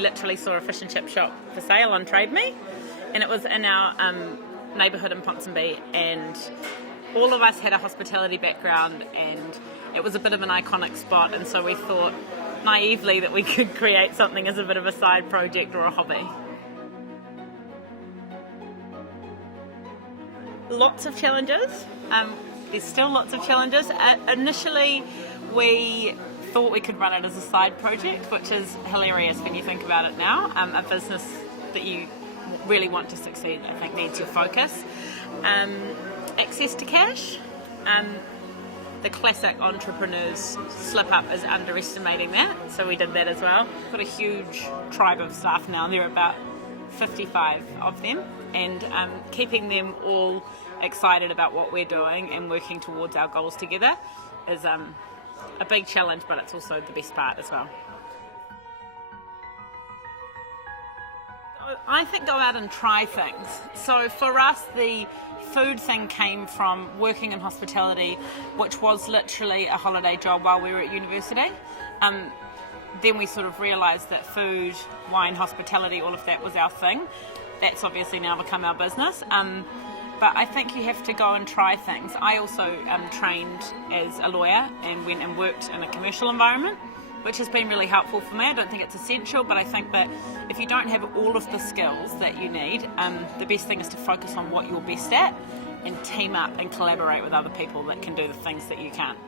we literally saw a fish and chip shop for sale on Trade Me, and it was in our neighbourhood in Ponsonby, and all of us had a hospitality background, and it was a bit of an iconic spot, and so we thought naively that we could create something as a bit of a side project or a hobby. Lots of challenges. There's still lots of challenges. Initially, we thought we could run it as a side project, which is hilarious when you think about it now. A business that you really want to succeed, I think, needs your focus. Access to cash. The classic entrepreneur's slip up is underestimating that, so we did that as well. We've got a huge tribe of staff now. There are about 55 of them, and keeping them all excited about what we're doing and working towards our goals together is a big challenge, but it's also the best part as well. I think go out and try things. So for us, the food thing came from working in hospitality, which was literally a holiday job while we were at university. Then we sort of realised that food, wine, hospitality, all of that was our thing. That's obviously now become our business. But I think you have to go and try things. I also trained as a lawyer and went and worked in a commercial environment, which has been really helpful for me. I don't think it's essential, but I think that if you don't have all of the skills that you need, the best thing is to focus on what you're best at and team up and collaborate with other people that can do the things that you can't.